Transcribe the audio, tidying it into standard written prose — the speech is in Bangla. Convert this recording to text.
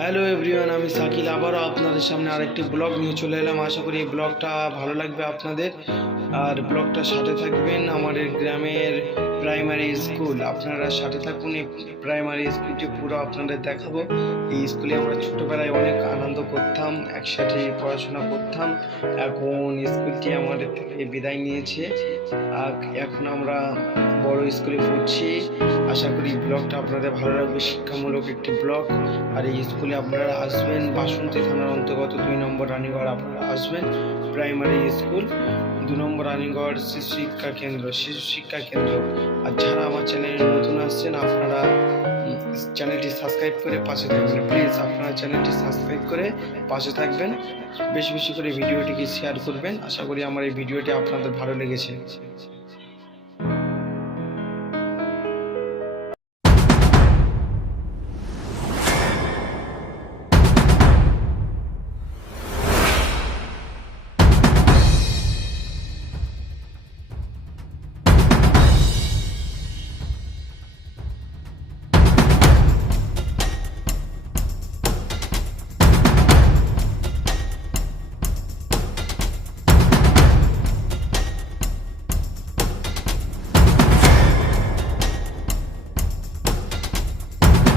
হ্যালো এভরিওয়ান, আমি শাকিল আবারও আপনাদের সামনে আরেকটি ব্লগ নিয়ে চলে এলাম। আশা করি এই ব্লগটা ভালো লাগবে আপনাদের, আর ব্লগটার সাথে থাকবেন। আমাদের গ্রামের প্রাইমারি স্কুল, আপনারা সাথে থাকুন। এই প্রাইমারি স্কুলটি পুরো আপনাদের দেখাবো। এই স্কুলে আমরা ছোটোবেলায় অনেক আনন্দ করতাম, একসাথে পড়াশোনা করতাম। এখন স্কুলটি আমাদের থেকে বিদায় নিয়েছে, আর এখন আমরা বড় স্কুলে পড়ছি। আশা করি ব্লগটা আপনাদের ভালো লাগবে, শিক্ষামূলক একটি ব্লগ। আর এই স্কুলে আপনারা আসবেন, বাসন্তী থানার অন্তর্গত 2 নম্বর রানীগড় আপনারা আসবেন। প্রাইমারি স্কুল 2 নম্বর রানীগড় শিশু শিক্ষা কেন্দ্র। আর যারা আমার চ্যানেলে নতুন আসছেন, আপনারা চ্যানেলটি সাবস্ক্রাইব করে পাশে থাকবেন। প্লিজ আপনারা চ্যানেলটি সাবস্ক্রাইব করে পাশে থাকবেন, বেশি বেশি করে ভিডিওটিকে শেয়ার করবেন। আশা করি আমার এই ভিডিওটি আপনাদের ভালো লেগেছে।